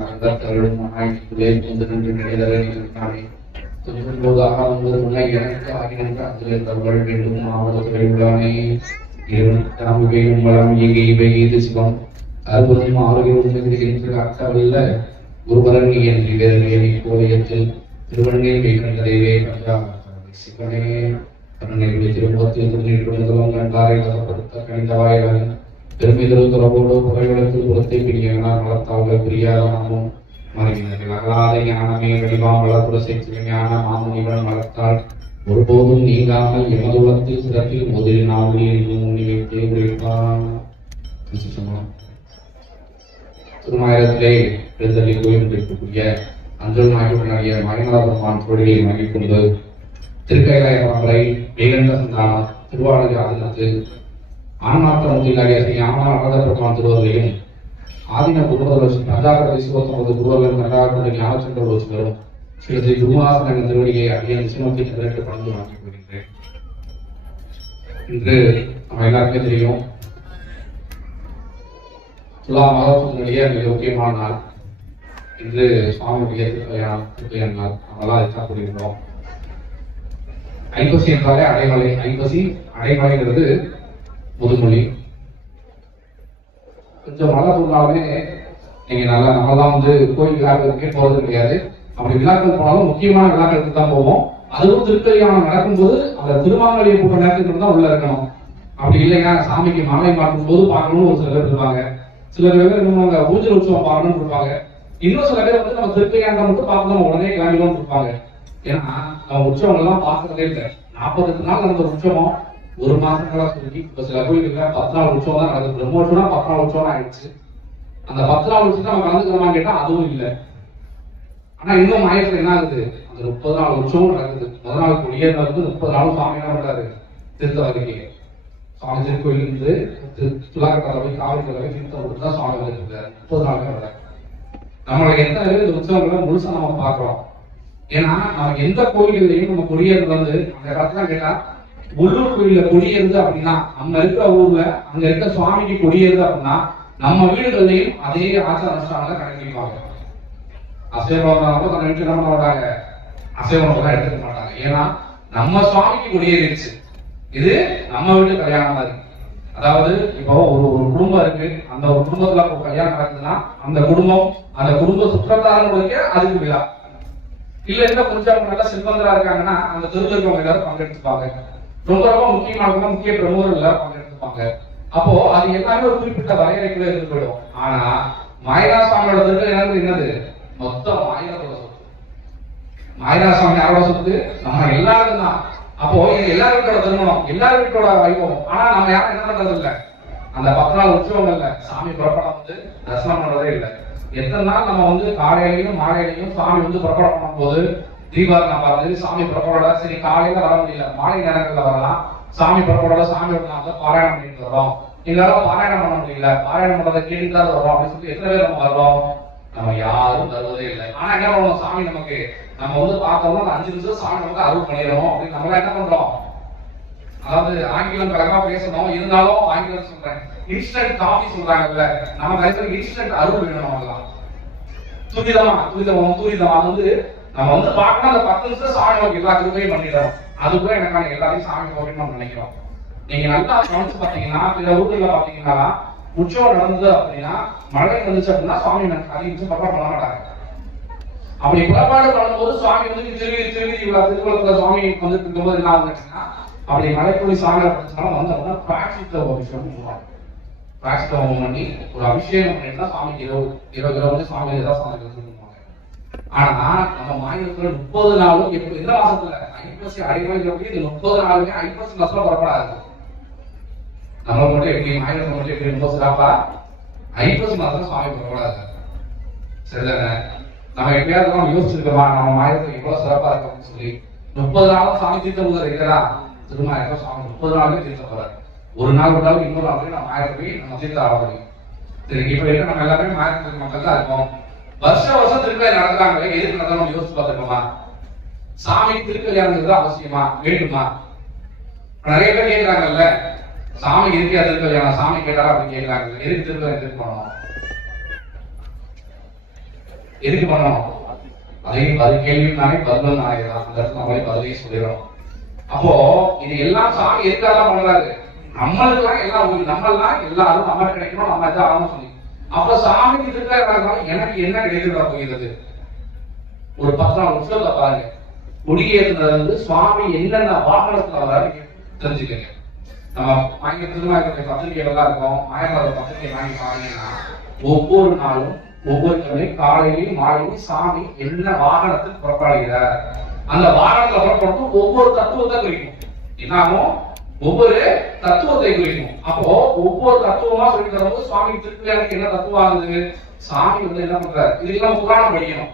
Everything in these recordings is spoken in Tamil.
மறந்தர்களும் ஆய்வுக்குள்ளே கொண்டு நின்று நினைதலை துன்போதாக வந்து முன்னை எனக்கு ஆகின்ற அதில் தகவல் வேண்டும் மாவட்டத்துறை உள்ளானே நம்பிக்கையும் வளம் இங்கே இவை இது சிவம் அறுபதும் ஆரோக்கியம் என்று அர்த்தவல்ல குருபரன் என்று வேறு கோலயத்தில் திருவண்ணே வைக்கின்றதே பஞ்சா சிவனே கருணை திருமுகத்தில் திருநீட்டுவதும் கண்டாரை கதப்படுத்த கணிந்தவாயவன் பெருமிதல் துறவோடு புகைவளத்தில் புறத்தை பிரியானார் வளர்த்தார்கள் பிரியாத நாமும் மறைவினர்கள் அகலாத ஞானமே வடிவாம் வளர்ப்புற செய்தி ஞான மாமுனிவன் வளர்த்தால் ஒருபோதும் நீங்காமல் எமதுலத்தில் சிறப்பில் முதலில் நாவலில் இன்னும் முன்னி வைத்தே உரைப்பான். திருமாயிரத்திலே எழுந்தள்ளி கோயிலிருக்கக்கூடிய அஞ்சல் நாயகனுடைய மறைநாதபெருமான் தொழிலை வாங்கிக் கொண்டு திருக்கைலாயவரை வேகந்த சந்தானம் திருவாரூர் ஆதீனத்து ஆன்மார்த்த முத்திலாகிய ஸ்ரீ ஆனந்தபெருமான் திருவர்களையும் ஆதீன குருவர்களும் பிரஜாகர விசுவத்தமது குருவர்களும் கண்டாக ஞானச்சந்திர ரோசிகளும் ஸ்ரீ ஸ்ரீ குருவாசன திருவடியை அடிய நிச்சயமத்தை நிறைவேற்ற பணிந்து வாங்கிக் கொள்கின்றேன். இன்று நம்ம எல்லாருமே தெரியும், துலா மாதத்தினுடைய மிக முக்கியமான நாள். இன்று சுவாமியுடைய திருக்கல்யாண நாள். நம்மளாம் எச்சா கூறுகின்றோம். ஐப்பசி என்றாலே அடைமலை. ஐப்பசி அடைமலைங்கிறது முதுமொழி. கொஞ்சம் மழை சொன்னாலுமே நீங்க நல்லா நம்மளாம் வந்து கோயில் விழாக்களுக்கே போறது கிடையாது. அப்படி விழாக்கள் போனாலும் முக்கியமான விழாக்களுக்கு தான் போவோம். அதுவும் திருக்கல்யாணம் நடக்கும்போது அந்த திருமாங்கலியை போட்ட நேரத்துக்கு தான் உள்ள இருக்கணும். அப்படி இல்லைங்க சாமிக்கு மாலை மாற்றும் போது பார்க்கணும்னு ஒரு சில பேர் இருப்பாங்க. சில பேர் இன்னும் ஊஞ்சல் உற்சவம் பார்க்கணும்னு இருப்பாங்க. இன்னும் சில பேர் வந்து நம்ம திருக்கல்யாணம் மட்டும் பார்க்கணும் உடனே கிளம்பிடும் இருப்பாங்க. ஏன்னா நம்ம உற்சவங்கள் எல்லாம் பார்க்கறதே இல்லை. 48 நாள் நடந்த உற்சவம் ஒரு மாசங்களா சொல்லி இப்ப சில கோயிலுக்கு 10 நாள் உற்சவம் தான் நடக்குது. பிரம்மோற்சவம்னா 10 நாள் உற்சவம் ஆயிடுச்சு. அந்த 10 நாள் உற்சவம் நம்ம கலந்துக்கிறோமா கேட்டா அதுவும் இல்லை. ஆனா இன்னும் மாயத்துல என்ன ஆகுது, அந்த 30 நாள் உற்சவம் நடக்குது. முதல் நாள் கொடியேறது வந்து 30 நாளும் சாமி என்ன பண்றாரு, திருத்தவரைக்கு சுவாமி திருக்கோயில் இருந்து துலாக்கட்டால போய் காவிரி போய் திருத்தவருக்கு தான் சுவாமி வந்துருக்காரு. 30 நாளுமே வர நம்மளுடைய எந்த இந்த உற்சவங்களை முழுசா நம்ம பாக்குறோம். ஏன்னா நம்ம எந்த கோயில்களையும் நம்ம கொடியேறது வந்து அந்த இடத்துல கேட்டா உள்ளூர் கோயில கொடியேறுது அப்படின்னா நம்ம இருக்கிற ஊர்ல அங்க இருக்க சுவாமிக்கு கொடியேறுது அப்படின்னா நம்ம வீடுகள்லையும் அதே ஆச்சார அனுஷ்டானங்களை கடைபிடிப்பாங்க. அசைவம் தன்னை வீட்டு என்ன பண்ண மாட்டாங்க, அசைவம் தான் எடுத்துக்க மாட்டாங்க. ஏன்னா நம்ம சுவாமிக்கு கொடியேறிடுச்சு. இது நம்ம வீட்டு கல்யாணம் மாதிரி. அதாவது இப்போ ஒரு குடும்பம் இருக்கு, அந்த ஒரு குடும்பத்துல ஒரு கல்யாணம் நடக்குதுன்னா அந்த குடும்ப சுற்றத்தாரர்களுக்கு அதுக்கு விழா. இல்ல இன்னும் கொஞ்சம் நல்லா செல்வந்தரா இருக்காங்கன்னா அந்த தெருவில் இருக்கவங்க எல்லாரும் பங்கெடுத்துப்பாங்க. ரொம்ப ரொம்ப முக்கியமான முக்கிய பிரமுகர்கள் எல்லாரும் பங்கெடுத்துப்பாங்க. அப்போ அது எல்லாமே ஒரு குறிப்பிட்ட வரையறைக்குள்ள இருந்து போயிடும். ஆனா மாயனா சுவாமியோட திருக்கல்யாணம் என்னது, மொத்தம் மாயனோட சொத்து. மாயனா சுவாமி யாரோட சொத்து, நம்ம எல்லாரும் தான். அப்போ இது எல்லா வீட்டோட திருமணம், எல்லா வீட்டோட வைபவம். ஆனா நம்ம யாரும் என்ன பண்றது இல்லை, அந்த 10 நாள் உற்சவங்கள்ல சாமி புறப்படம் வந்து தரிசனம் பண்றதே இல்லை. எத்தனை நாள் நம்ம வந்து காலையிலையும் மாலையிலையும் சாமி வந்து புறப்படம் பண்ணும் போது தீபாவளி பார்த்து சாமி புறப்பட சரி காலையில வர முடியல, மாலை நேரங்கள்ல வரலாம். சாமி புறப்பட சாமியோட நாம பாராயணம் பண்ணிட்டு வரோம். எங்களால பாராயணம் பண்ண முடியல, பாராயணம் பண்றதை கேட்டுதான் வரோம் அப்படின்னு சொல்லி எத்தனை பேர் நம்ம வர்றோம், நம்ம யாரும் தருவதே இல்லை. ஆனா என்ன பண்ணுவோம், சாமி நமக்கு நம்ம வந்து பார்த்தோம்னா 5 நிமிஷம் சாமி நமக்கு அருள் பண்ணிடணும் அப்படின்னு நம்மள என்ன பண்றோம். அதாவது ஆங்கிலம் கலகா பேசணும், இருந்தாலும் ஆங்கிலம் சொல்றேன், இன்ஸ்டன்ட் காஃபி சொல்றாங்கல்ல, நம்ம கையில இன்ஸ்டன்ட் அருள் வேணும். அவங்கலாம் தூரிதமா வந்து நம்ம வந்து பார்க்கணும். அந்த 10 நிமிஷம் சாமி நமக்கு எல்லா கிருபையும் பண்ணிடுறோம். அதுக்குள்ள எனக்கான எல்லாரையும் சாமி போகணும்னு நம்ம நினைக்கிறோம். நீங்க நல்லா கவனிச்சு பாத்தீங்கன்னா சில ஊர்ல பாத்தீங்கன்னா உற்சவம் நடந்தது அப்படின்னா மழை வந்துச்சு அப்படின்னா சுவாமி அதிகம் புறப்பாடு பண்ண மாட்டாங்க. அப்படி புறப்பாடு பண்ணும்போது சுவாமி வந்து திருக்குளத்துல சுவாமி வந்துட்டு இருக்கும்போது என்ன ஆகுதுன்னா அப்படி மழை போய் சாமியை படிச்சாலும் வந்தோம்னா பிராட்சித்த அபிஷேகம் பண்ணுவாங்க. பிராட்சித்தம் பண்ணி ஒரு அபிஷேகம் பண்ணிட்டு சுவாமிக்கு இரவு வந்து சுவாமி ஏதாவது சாமி பண்ணுவாங்க. ஆனா நம்ம மாநிலத்துல 30 நாளும் எப்படி இந்த மாசத்துல ஐப்பசி அடைமலை இந்த 30 நாளுமே ஐப்பசி மாசத்துல புறப்படாது. நம்ம மட்டும் எப்படி மாநிலத்தில் மட்டும் எப்படி ரொம்ப சிறப்பா ஐப்பசி மாசத்துல சுவாமி புறப்படாது. சரிதானே? நம்ம எப்பயாவது நம்ம யோசிச்சிருக்கோமா நம்ம மாநிலத்தில் இவ்வளவு சிறப்பா இருக்கு அப்படின்னு சொல்லி. 30 நாளும் சாமி தீர்த்த முதல் இருக்கிறா திருமாயிரம் சுவாமி 30 நாளுமே தீர்த்த போறாரு. ஒரு நாள் விட்டாலும் இன்னொரு நாள் நம்ம மாயிரம் போய் நம்ம தீர்த்த ஆட முடியும். சரி, இப்ப இருக்க நம்ம எல்லாருமே மாநிலத்தில் மக்கள் தான் இருக்கோம். வருஷம் திருக்கல்யாணம் நடக்கிறாங்களே, எதுக்கு நடந்தாலும் யோசிச்சு பார்த்துக்கோமா? சாமி திருக்கல்யாணம் அவசியமா வேண்டுமா? நிறைய பேர் கேட்கிறாங்கல்ல, சாமி இருக்கா திருக்கல்யாணம், சாமி கேட்டாரா அப்படின்னு கேட்கிறாங்க. எதுக்கு திருக்கல்யாணம் பண்ணணும்? எதுக்கு பண்ணணும்? அதையும் பதில் கேள்வி நானே பதிலும் நானே தான், அந்த இடத்துல நம்மளே பதிலையும் சொல்லிடணும். அப்போ இது எல்லாம் சாமி எதுக்காக பண்றாரு? நம்மளுக்கெல்லாம் எல்லாம் நம்மளாம் எல்லாரும் நம்ம கிடைக்கணும், நம்ம இதை ஆகணும் சொல்லி. அப்ப சாமிக்கு இருக்கிற எனக்கு என்ன கிடைக்கிறதா போகிறது? ஒரு 10 நாள் வருஷத்துல பாருங்க, குடியேறினது சுவாமி என்னென்ன வாகனத்துல வராரு தெரிஞ்சுக்கங்க. நம்ம வாங்கி திருமாயக்கூடிய பத்திரிகைகள்லாம் இருக்கும், மாயமாத பத்திரிகை வாங்கி பாருங்கன்னா ஒவ்வொரு நாளும் ஒவ்வொரு காலையிலும் மாலையும் சாமி என்ன வாகனத்துக்கு புறப்பாடுகிறார், அந்த வாகனத்துல புறப்படும் ஒவ்வொரு தத்துவத்தை குறிக்கும். என்னாகும்? ஒவ்வொரு தத்துவத்தை குறிக்கும். அப்போ ஒவ்வொரு தத்துவமா சொல்லி தரும்போது சுவாமி திருப்பியாருக்கு என்ன தத்துவம் ஆகுது? சாமி என்ன பண்றாரு? இதெல்லாம் புராணம் படிக்கணும்.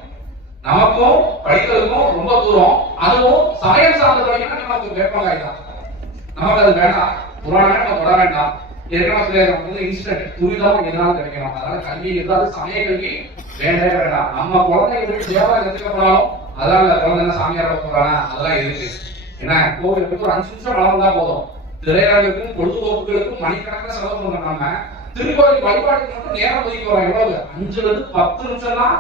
நமக்கும் படிக்கிறதுக்கும் ரொம்ப தூரம். அதுவும் சமயம் சார்ந்த படிக்கணும் நமக்கு வேப்பங்காய் நமக்கு அது வேண்டாம். புராணமே நம்ம தொட வேண்டாம். ஏற்கனவே இன்ஸ்டன்ட் துரிதமா எதனாலும் கிடைக்கணும். அதனால கல்வி இருந்தாலும் சமய கல்வி வேண்டவே வேண்டாம். நம்ம குழந்தைங்களுக்கு தேவாலயம் கத்துக்கப்படாலும் அதனால குழந்தை சாமியார போறாங்க, அதெல்லாம் இருக்கு. ஏன்னா கோவிலுக்கு ஒரு 5 நிமிஷம் வளர்ந்தா போதும். திரையரங்குக்கும் பொழுதுபோக்குகளுக்கும் மணிக்கணக்கில் செலவு பண்றாங்க. திருக்கோயில் வழிபாட்டுக்கு மட்டும் நேரம் ஒதுக்கி வரோம். எவ்வளவு? 5 ல இருந்து 10 நிமிஷம் தான்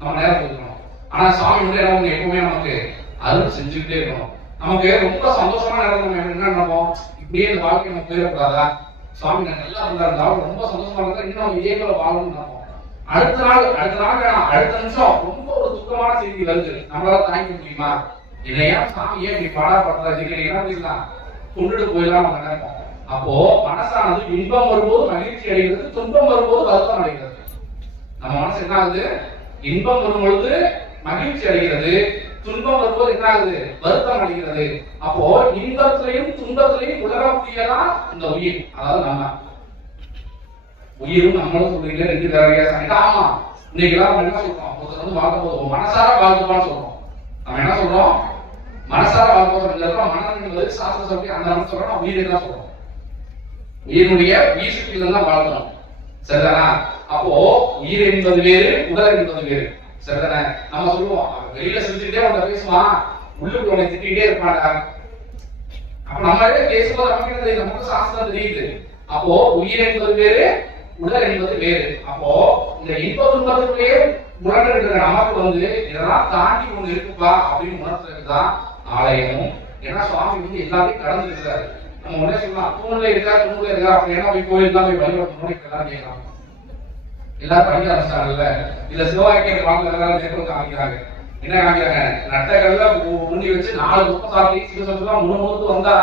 நம்ம நேரம் ஒதுக்கணும். ஆனா சாமி வந்து என்ன எப்பவுமே நமக்கு அருள் செஞ்சுக்கிட்டே இருக்கணும். நமக்கு ரொம்ப சந்தோஷமா நேரம் என்ன நினைப்போம்? இப்படியே இந்த வாழ்க்கை நம்ம போயிடக்கூடாதா? சுவாமி நல்லா இருந்தாலும் ரொம்ப சந்தோஷமா இருந்தா இன்னும் இதே போல வாழணும்னு நினைப்போம். அடுத்த நாள் வேணாம், அடுத்த நிமிஷம் ரொம்ப ஒரு துக்கமான செய்தி வருது, நம்மளால தாங்கிக்க முடியுமா? இதையா சாமி ஏன் இப்படி பாடப்படுறது என்ன பண்ணிடலாம், கொண்டுட்டு போயிடலாம் நம்ம நினைப்போம். அப்போ மனசானது இன்பம் வரும்போது மகிழ்ச்சி அடைகிறது, துன்பம் வரும்போது வருத்தம் அடைகிறது. நம்ம மனசு என்ன ஆகுது? இன்பம் வரும் பொழுது மகிழ்ச்சி அடைகிறது, துன்பம் வரும்போது என்ன ஆகுது? வருத்தம் அடைகிறது. அப்போ இன்பத்திலையும் துன்பத்திலையும் உலகக்கூடியதான் இந்த உயிர். அதாவது நம்ம உயிரும் நம்மளும் சொல்றீங்க ரெண்டு வேறையா. ஆமா, இன்னைக்கு எல்லாம் என்ன சொல்றோம்? ஒருத்தர் வந்து வாழ்க்கை போதும் மனசார வாழ்க்கைப்பான்னு சொல்றோம். நம்ம என்ன சொல்றோம்? மனசார வாழ்க்கை சொல்றோம். மனம் என்பது சாஸ்திர சொல்லி அந்த மனசு சொல்றோம், உயிரை தான் சொல்றோம். உயிரினுடைய உயிர் சக்தியில தான் வாழ்க்கணும். சரிதானா? அப்போ உயிர் என்பது வேறு, உடல் என்பது வேறு. சரிதானே? நம்ம சொல்லுவோம் வெளியில செஞ்சுக்கிட்டே உன்னை பேசுவான், உள்ளுக்கு உன்னை திட்டிகிட்டே இருப்பாடா. அப்ப நம்மளே பேசும்போது நமக்கு தெரியுது, நமக்கு சாஸ்திரம் தெரியுது. அப்போ உயிர் என்பது வேறு, உடல் என்பது வேறு. அப்போ இந்த இன்ப துன்பத்துக்குள்ளே உணர்ந்துட்டு நமக்கு வந்து இதெல்லாம் தாண்டி ஒண்ணு இருக்குப்பா அப்படின்னு உணர்த்துறதுதான் ஆலயமும். ஏன்னா சுவாமி வந்து எல்லாத்தையும் கடந்து இருக்கிறாரு. நம்ம உடனே சொல்லலாம் தூண்ல இருக்கா அப்படின்னா போய் கோயில் தான் போய் வழிபடணும் எல்லாம் கேட்கலாம். எல்லாரும் படிக்க ஆரம்பிச்சாங்கல்ல, இல்ல சிவவாக்கிய பாடல எல்லாரும் நேற்று காமிக்கிறாங்க. என்ன காமிக்கிறாங்க? நட்டகல்ல முன்னி வச்சு 4 புத்தகம் சாப்பிட்டு சிவசப்தான் முழுமுழுத்து வந்தா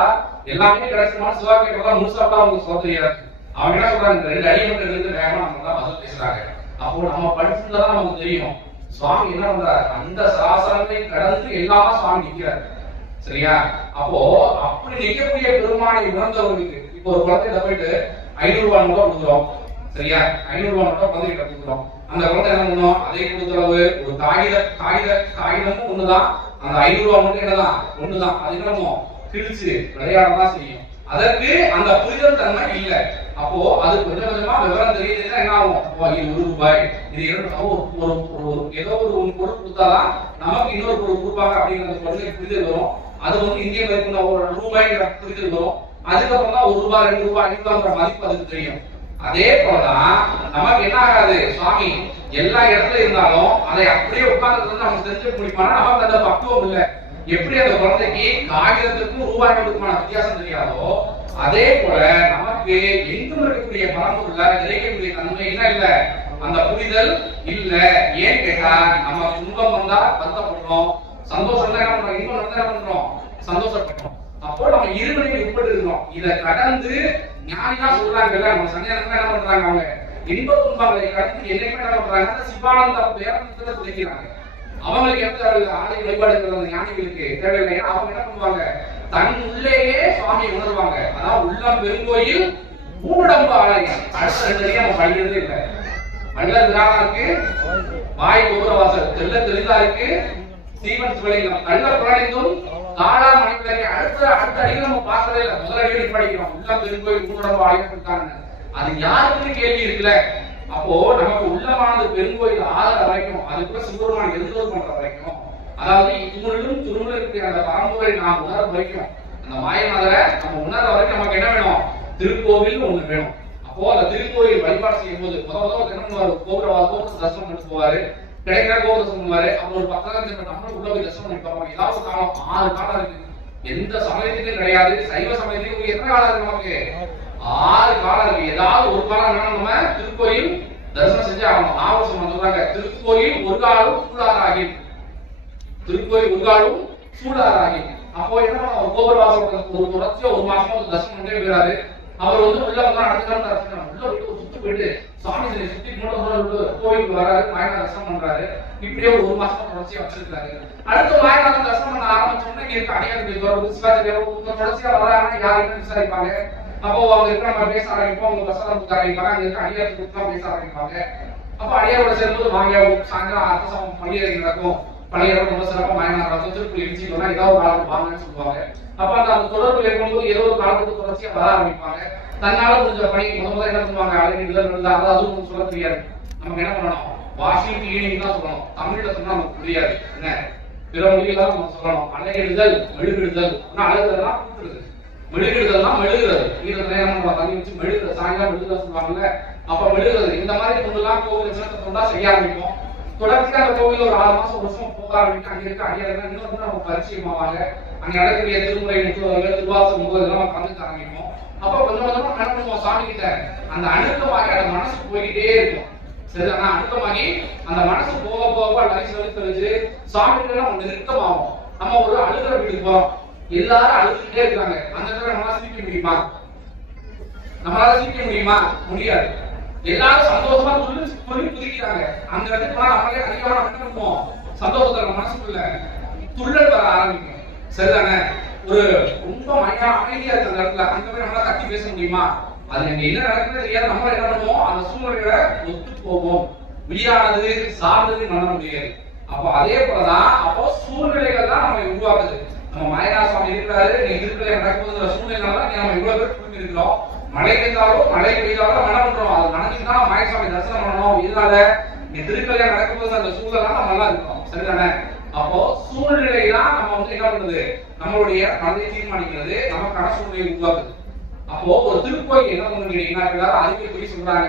எல்லாமே கிடைச்சிருமான்னு சிவவாக்கியெல்லாம் முழுசாப்டா அவங்க சொல்ல தெரியாது. அவங்க என்ன சொல்றாங்க? 2 அடிமட்டம் இருந்து வேகமா நம்ம தான் பதில் பேசுறாங்க. அப்போ நம்ம படிச்சிருந்தா நமக்கு தெரியும் சுவாமி என்ன பண்றாரு. அந்த சாசனத்தை கடந்து எல்லாமே சுவாமி நிற்கிறாரு. சரியா? அப்போ அப்படி நிற்கக்கூடிய பெருமானை உணர்ந்தவர்களுக்கு இப்போ ஒரு குழந்தைகிட்ட போயிட்டு 500 ரூபாய் நோட்டை கொடுக்குறோம். சரியா? 500 ரூபாய் நோட்டை குழந்தைகிட்ட கொடுக்குறோம். அந்த குழந்தை என்ன பண்ணும்? அதே கொடுத்தளவு ஒரு காகிதமும் ஒண்ணுதான், அந்த 500 ரூபாய் நோட்டு என்னதான் ஒண்ணுதான். அது என்னமோ கிழிச்சு விளையாடதான் செய்யும். அதற்கு அந்த புரிதல் தன்மை இல்லை. அப்போ அது கொஞ்சம் கொஞ்சமா விவரம் தெரியுதுன்னா என்ன ஆகும்? இது 1 ரூபாய், இது 2 ஏதோ ஒரு பொருள் கொடுத்தாதான் நமக்கு இன்னொரு பொருள் கொடுப்பாங்க அப்படிங்கிற பொருளை புரிதல் வரும். அது வந்து இந்திய மதிப்பு ஒரு ரூபாய்ங்கிற புரிதல் வரும். அதுக்கப்புறம் தான் 1 ரூபாய் 2 ரூபாய் 5 ரூபாய்ங்கிற மதிப்பு அதுக்கு தெரியும். அதே போலதான் நமக்கு என்ன ஆகாது? சுவாமி எல்லா இடத்துல இருந்தாலும் அதை அப்படியே உட்கார்ந்து நமக்கு தெரிஞ்சுக்க முடியுமானா நமக்கு அந்த பக்குவம் இல்லை. எப்படி அந்த குழந்தைக்கு காகிதத்துக்கும் ரூபாய்க்குமான வித்தியாசம் தெரியாதோ அதே போல நமக்கு எங்கும் இருக்கக்கூடிய பரம்புள்ள கிடைக்கக்கூடிய தன்மை என்ன இல்ல, அந்த புரிதல் இல்ல. ஏன் கேட்டா நம்ம துன்பம் வந்தா வருத்தப்படுறோம், சந்தோஷம் தான் என்ன பண்றோம், இன்பம் வந்தா என்ன பண்றோம், சந்தோஷப்படுறோம். அப்போ நம்ம இருமனைக்கு உட்பட்டு இருக்கோம். இதை கடந்து ஞானியா சொல்றாங்கல்ல, நம்ம சன்னியாசம் என்ன பண்றாங்க? அவங்க இன்ப துன்பங்களை கடந்து என்னைக்குமே என்ன பண்றாங்க? சிவானந்த பேரத்துல சொல்லிக்கிறாங்க. அவங்களுக்கு எந்த ஆலய வழிபாடு ஞானிகளுக்கு தேவையில்லை. அவங்க என்ன பண்ணுவாங்க? தன் உள்ளேயே சுவாமியை உணர்வாங்க. அதாவது உள்ளம் பெருங்கோயில் மூடம்ப ஆலயம். அடுத்த 2 அடியும் நம்ம படிக்கிறதே இல்லை. நல்ல திராணம் இருக்கு, வாய் கோபுரவாசல் தெல்ல தெளிதா இருக்கு, சீவன் சிவலிங்கம் நல்ல புராணிந்தும் காலா மணிப்பிள்ளைங்க அடுத்த அடியில் நம்ம பார்க்கவே இல்லை. முதல் அடியில் படிக்கிறோம் உள்ளம் பெருங்கோயில் மூடம்ப ஆலயம் இருக்காங்க. அது யாருக்குன்னு கேள்வி இருக்குல்ல. அப்போ நமக்கு உள்ளமானது பெருங்கோயில் ஆகிற வரைக்கும், அதுக்குள்ள சிவபெருமான் எழுந்தோர் பண்ற வரைக்கும், அதாவது இவங்களும் திருமணம் இருக்கிற அந்த பரம்பரை நாம் உணர வரைக்கும், அந்த மாயநாதரை நம்ம உணர வரைக்கும் நமக்கு என்ன வேணும்? திருக்கோவில் ஒண்ணு வேணும். அப்போ அந்த திருக்கோயில் வழிபாடு செய்யும் போது முதல்ல என்ன பண்ணுவாரு? கோபுர தரிசனம் பண்ணிட்டு போவாரு. கிடைக்கிற கோபுரம் சொல்லுவாரு. அவர் ஒரு 10,000 நம்மளும் உள்ள போய் தரிசனம் பண்ணிட்டு ஏதாவது காலம் 6 காலம் இருக்கு. எந்த சமயத்துக்கும் கிடையாது. சைவ சமயத்துக்கு எத்தனை காலம் இருக்கு? நமக்கு 6 காலம் இருக்கு. ஏதாவது ஒரு காலம் நம்ம திருக்கோயில் தரிசனம் செஞ்சு ஆகணும். ஆவசம் சொல்றாங்க, திருக்கோயில் ஒரு காலம் சூடாராகி, திருக்கோயில் ஒரு காலம் சூடாராகி. அப்போ என்ன ஒரு கோபுர வாசல் ஒரு தொடர்ச்சியா ஒரு மாசமா தரிசனம் பண்ணே போயிடாரு. அவர் உள்ள வந்து அடுத்த நாள் தரிசனம் உள்ள போயிட்டு ஒரு சுத்து போயிட்டு சாமி சுத்தி கோயிலுக்கு வராரு, மாயனா தரிசனம் பண்றாரு. இப்படியே ஒரு மாசமா தொடர்ச்சியா வச்சிருக்காரு. அடுத்த மாயனாக தரிசனம் பண்ண ஆரம்பிச்சோம்னா இங்க இருக்க அடியார்கள் தொடர்ச்சியா வராங்கன்னா யாருன்னு விசாரிப்பாங்க. அப்போ அவங்க இருக்க நம்ம பேச ஆரம்பிப்போம். அவங்க பிரசாதம் கொடுக்க ஆரம்பிப்பாங்க. அங்க இருக்க அடியார் கொடுத்தா பேச ஆரம்பிப்பாங்க. அப்ப அடியாரோட சேர்ந்து வாங்க சாயங்காலம் அரசம் பள்ளியறை நடக்கும். பள்ளியறை ரொம்ப சிறப்பா மாயனா திருப்பி இடிச்சுட்டோம்னா ஏதாவது காலத்துக்கு வாங்கன்னு சொல்லுவாங்க. அப்ப அந்த தொடர்பு இருக்கும்போது ஏதோ ஒரு காலத்துக்கு தொடர்ச்சியா வர ஆரம்பிப்பாங்க. தன்னால முடிஞ்ச பணி முதல்ல என்ன பண்ணுவாங்க, அழகில் அதுவும் சொல்ல தெரியாது. நமக்கு என்ன பண்ணணும், வாஷிங் கிளீனிங் தான் சொல்லணும். தமிழ்ல சொன்னா நமக்கு புரியாது. என்ன பிற மொழியெல்லாம் நம்ம சொல்லணும். அழகிடுதல் மெழுகிடுதல். அழகுதல்லாம் கூட்டுறது, மெழுகிடுதல்லாம் மெழுகுறது. நம்ம தண்ணி வச்சு மெழுகுறது, சாயங்காலம் மெழுகுதான் சொல்லுவாங்கல்ல. அப்ப மெழுகுறது இந்த மாதிரி கொண்டுலாம் கோவில் சிறந்த தொண்டா செய்ய ஆரம்பிப்போம். தொடர்ச்சியா அந்த கோவில் ஒரு 6 மாசம் வருஷம் போக ஆரம்பிக்கும். அங்க இருக்க அடியார்கள் இன்னும் நம்ம பரிச்சயமாவாங்க. அங்க நடக்கக்கூடிய திருமுறை முற்றுவர்கள் திருவாசம் முகதெல்லாம் கலந்துக்க ஆரம்பிக்கும். அப்ப கொஞ்சம் கொஞ்சமா என்ன பண்ணுவோம், சாமி கிட்ட அந்த அணுக்கமாகி அந்த மனசு போய்கிட்டே இருக்கும். சரிதானா? அணுக்கமாகி அந்த மனசு போக போக கழிச்சு சாமி கிட்ட நம்ம நெருக்கமாகும். நம்ம ஒரு அழுகிற வீட்டுக்கு போறோம், எல்லாரும் அழுதுகிட்டே இருக்காங்க. அந்த இடத்துல நம்மளால சிரிக்க முடியுமா? நம்மளால சிரிக்க முடியுமா? முடியாது. எல்லாரும் சந்தோஷமா சொல்லி குதிக்கிறாங்க. அந்த இடத்துக்கு நம்மளே அதிகமா என்ன பண்ணுவோம், சந்தோஷத்துல மனசுக்குள்ள துள்ளல் வர ஆரம்பிக்கும். சரிதானே? ஒரு ரொம்ப அமைதியா இருக்க அந்த இடத்துல அங்க போய் நம்மளால கட்டி பேச முடியுமா? அது இங்க என்ன நடக்குது தெரியாது. நம்ம என்ன பண்ணுவோம், அந்த சூழ்நிலைகளை ஒத்து போவோம். உயிரானது சார்ந்தது பண்ண முடியாது. அப்போ அதே போலதான் அப்போ சூழ்நிலைகள் தான் நம்ம உருவாக்குது. நம்ம மாயனா சுவாமி இருக்கிறாரு, நீ திருக்கலை நடக்குதுங்கிற சூழ்நிலைதான் நம்ம இவ்வளவு பேர் புரிஞ்சு இருக்கிறோம். மழை பெய்தாலோ மழை பெய்தாலோ என்ன பண்றோம், அது நனைஞ்சுதான் மாயசாமி தரிசனம் பண்ணணும். இதனால நீ திருக்கல்யா நடக்கும்போது அந்த சூழலா நம்ம நல்லா இருக்கோம். சரிதானே? அப்போ சூழ்நிலை தான் நம்ம வந்து என்ன பண்ணுது, நம்மளுடைய மனதை தீர்மானிக்கிறது, நமக்கான சூழ்நிலையை உருவாக்குது. அப்போ ஒரு திருக்கோயில் என்ன பண்ணு கேட்டீங்கன்னா, எல்லாரும் அறிவியல் போய் சொல்றாங்க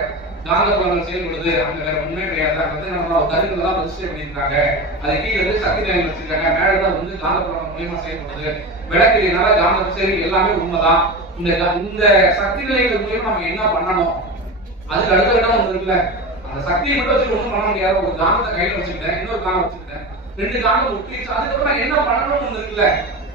காந்த புலங்கள் செயல்படுது, அங்க வேற ஒண்ணுமே கிடையாது. அங்க வந்து நம்ம கருவிகள் தான் ரெஜிஸ்டர் பண்ணியிருக்காங்க. அது கீழே வந்து சக்தி நிலையம் வச்சிருக்காங்க, மேலதான் வந்து காந்த புலங்கள் மூலியமா செயல்படுது. விளக்கினால காந்த சரி எல்லாமே உண்மைதான். இந்த சக்தி நிலைகள் மூலியமா நம்ம என்ன பண்ணணும், அதுக்கு அடுத்த இடம் ஒண்ணு இருக்குல்ல, அந்த சக்தியை மட்டும் வச்சு ஒண்ணும் பண்ண முடியாது. ஒரு காந்தத்தை கையில வச்சுக்கிட்டேன், இன்னொரு காலம் வச்சுக்கிட்டேன், 2 காலம் ஒட்டிச்சு, அதுக்கப்புறம் நான் என்ன பண்ணணும்னு ஒண்ணு இருக்குல்ல.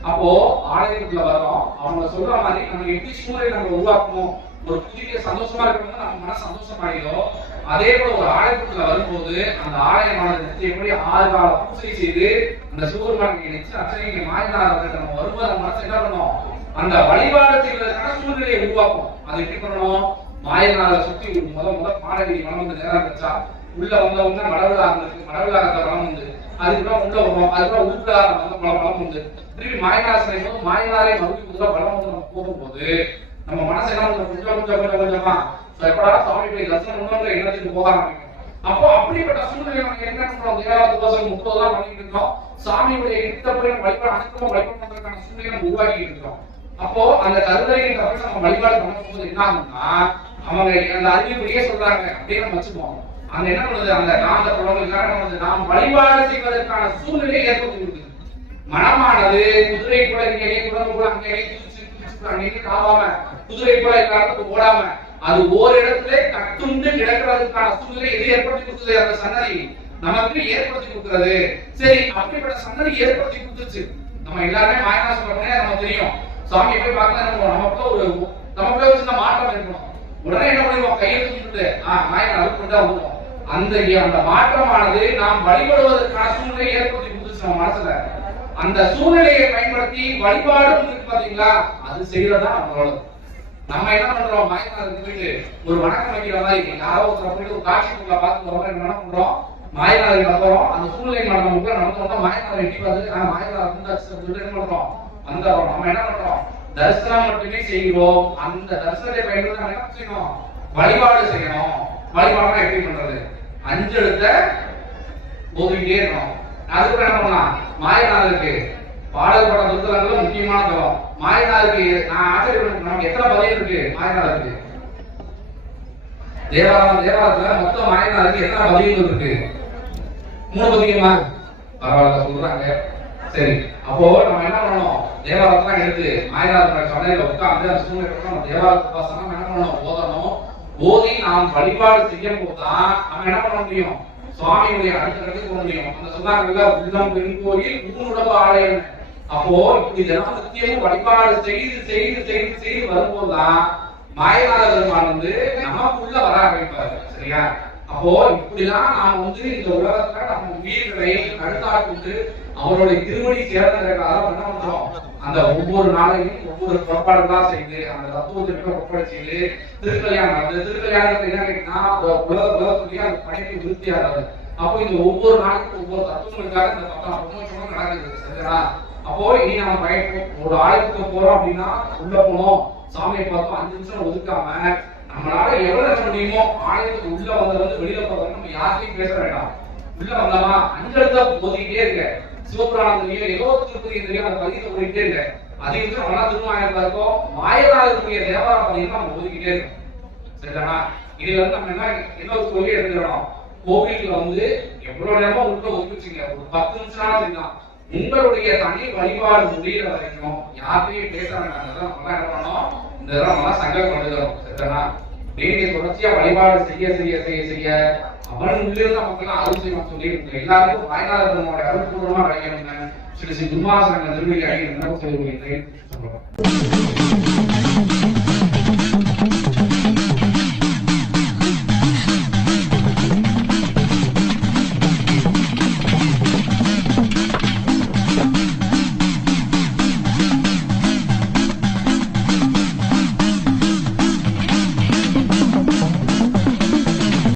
அப்போ ஆலயத்துக்குள்ள வரோம், அவங்க சொல்ற மாதிரி நம்ம எப்படி சூழ்நிலை நம்ம உருவாக்கணும், ஒரு புதிய சந்தோஷமா இருக்கணும், நம்ம மனசு சந்தோஷமாயிடும். அதே போல ஒரு ஆலயத்துக்குள்ள வரும்போது அந்த ஆலயமானது எப்படி 6 கால பூஜை செய்து அந்த சூரியனை நினைச்சு அச்சனை மாயனார் நம்ம வரும்போது நம்ம மனசு என்ன பண்ணும், அந்த வழிபாடு செய்வதற்கான சூழ்நிலையை உருவாக்கும். அது எப்படி பண்ணணும், மாயனாரை சுத்தி முத மாடகிரி மனம் வந்து நேரம் வச்சா உள்ள வந்தவங்க மடவிழா இருந்திருக்கு, மடவிழாத வளம் வந்து அதுக்கப்புறம் உள்ள வரும், அதுக்கப்புறம் உள்கார வந்த பலம் வந்து திருப்பி மாயனாசனை போது மாயனாரை மறுபடியும் பலம் வந்து நம்ம போகும்போது நம்ம மனசு என்ன கொஞ்சமா எப்படா சாமி போய் தரிசனம் பண்ணணுங்கிற எண்ணத்துக்கு போக ஆரம்பிக்கும். அப்போ அப்படிப்பட்ட சூழ்நிலை நம்ம என்ன பண்றோம், தேவார தோசம் 30 தான் பண்ணிட்டு இருக்கோம். சாமியுடைய இஷ்டப்படி வழிபாடு அனைத்தும் வழிபாடு பண்றதுக்கான சூழ்நிலை நம்ம உருவாக்கிட்டு இருக்கோம். அப்போ அந்த கருவறையை நம்ம வழிபாடு பண்ணும்போது என்ன ஆகும்னா, அவங்க அந்த அறிவிப்படியே சொல்றாங்க அப்படின்னு நம்ம வச்சுப்போம். அங்க என்ன பண்ணுது, அந்த காந்த புலங்கள் நாம் வழிபாடு செய்வதற்கான சூழ்நிலையை ஏற்படுத்தி கொடுக்குது. மனமானது குதிரை போல இங்கே குழந்தை போல அங்கே காவாம குதிரை போல எல்லாத்துக்கும் ஓடாம அது ஓரிடத்திலே கட்டுண்டு கிடக்கிறதுக்கான சூழ்நிலை எது ஏற்படுத்தி கொடுத்தது, அந்த சன்னதி நமக்கு ஏற்படுத்தி கொடுக்கிறது. சரி, அப்படிப்பட்ட சன்னதி ஏற்படுத்தி கொடுத்துச்சு. நம்ம எல்லாருமே மாயனா சொல்றோம்னே நமக்கு தெரியும். சாமியை போய் பார்க்க நமக்குள்ள ஒரு சின்ன மாற்றம் இருக்கணும். உடனே என்ன பண்ணுவோம், கையெழுத்து மாயனா கொண்டா வருவோம். அந்த மாற்றமானது நாம் வழிபடுவதற்கான சூழ்நிலையை ஏற்படுத்தி கொடுத்துச்சு நம்ம மனசுல. அந்த சூழ்நிலையை பயன்படுத்தி வழிபாடு இருக்கு பாத்தீங்களா, அது செய்யறதா நம்மளோட. நம்ம என்ன பண்றோம், மாயனாருக்கு போயிட்டு ஒரு வணக்கம் வைக்கிற மாதிரி யாரோ ஒருத்தர் போயிட்டு ஒரு காட்சிக்குள்ள பார்த்து வர என்ன பண்றோம், மாயனாருக்கு போறோம். அந்த சூழ்நிலை நமக்குள்ள நடந்தோம்னா மாயனாரை எட்டி பார்த்து மாயனார் சொல்லிட்டு என்ன பண்றோம், அந்த நம்ம என்ன பண்றோம், தரிசனம் மட்டுமே செய்கிறோம். அந்த தரிசனத்தை பயன்படுத்தி நம்ம என்ன செய்யணும், வழிபாடு செய்யணும். வழிபாடு எப்படி பண்றது, 5 எழுத்த போதுகிட்டே இருக்கணும். அதுக்கு என்ன பண்ணலாம், மாயனாருக்கு பாடல் பட புத்தகங்கள்ல முக்கியமான தலம். மாயனாருக்கு நான் ஆச்சரியம், நமக்கு எத்தனை பதிவு இருக்கு மாயனாருக்கு? தேவாரத்துல மொத்தம் மாயனாருக்கு எத்தனை பதிவுகள் இருக்கு? மூணு பதிகமா பரவாயில்ல சொல்றாங்க. சரி, அப்போ நம்ம என்ன பண்ணணும், தேவாரத்தான் எடுத்து மாயனார் சொன்னையில உட்காந்து அந்த சூழ்நிலை நம்ம தேவாரத்தை பாசனம் என்ன பண்ணணும், ஓதணும். ஓதி நாம் வழிபாடு செய்யும் போதுதான் நம்ம என்ன பண்ண முடியும், சுவாமியுடைய அடுத்த கட்டத்துக்கு போக முடியும். அந்த சொன்னாங்கல்ல, உள்ளம் பெண் கோயில் ஊனுடம்பு ஆலயம். அப்போ இப்படி தினம் நித்தியமும் வழிபாடு செய்து செய்து செய்து செய்து வரும்போதுதான் மாயனார பெருமான் நமக்குள்ள வர ஆரம்பிப்பாரு. சரியா? அப்போ இப்படிதான் நாம் இந்த உலகத்துல நம்ம உயிர்களை கருத்தாட்டு அவருடைய திருவடி சேர்ந்ததற்காக என்ன பண்றோம், அந்த ஒவ்வொரு நாளையும் ஒவ்வொரு புறப்பாடுகளா செய்து அந்த தத்துவத்திற்கு ஒப்படை செய்து திருக்கல்யாணம். அந்த திருக்கல்யாணத்தை என்ன கேட்டீங்கன்னா உலகத்துடைய அந்த படைப்பு விருத்தியாகிறது. அப்போ இந்த ஒவ்வொரு நாளுக்கும் ஒவ்வொரு தத்துவங்களுக்காக இந்த பக்கம் நடக்குது. சரிங்களா? அப்போ இனி நம்ம ஒரு ஆலயத்துக்கு போறோம் அப்படின்னா உள்ள போனோம், சாமியை பார்த்தோம், 5 நிமிஷம் ஒதுக்காம நம்மளால எவ்வளவு என்ன முடியுமோ ஆலயத்துக்கு உள்ள வந்தது வெளியில போறது நம்ம யாரையும் பேச வேண்டாம். உள்ள வந்தோமா அஞ்செழுத்த போதிக்கிட்டே இருக்க, சிவபுராணத்திலேயோ ஏதோ திருப்பதியிலேயோ அந்த பதியத்தை போயிட்டே இருக்க, அதே நிமிஷம் நல்லா திருமாயத்தா இருக்கோம், மாயனாருக்குரிய தேவாரம் பதியத்தை நம்ம ஒதுக்கிட்டே இருக்கோம். சரிதானா? இதுல நம்ம என்ன சொல்லி எடுத்துக்கிறோம், கோவிலுக்கு எவ்வளவு நேரமா உள்ள ஒதுக்கிச்சுங்க, ஒரு 10 நிமிஷம் சரிதான். உங்களுடைய தனி வழிபாடு முடிகிற வரைக்கும் யாரையும் பேச வேண்டாம். என்ன பண்ணணும், இந்த இதெல்லாம் சங்கல்பம் பண்ணிக்கிறோம். சரிதானா? நீங்க தொடர்ச்சியா வழிபாடு செய்ய செய்ய செய்ய செய்ய அவன் உள்ளிருந்து நமக்கு அருள் செய்ய சொல்லி எல்லாருக்கும் வாய்நாதனோட அருள் பூர்வமா கிடைக்கணுங்க. ஸ்ரீ ஸ்ரீ துர்வாசன திருவிழா என்ன சொல்லி சொல்றேன்.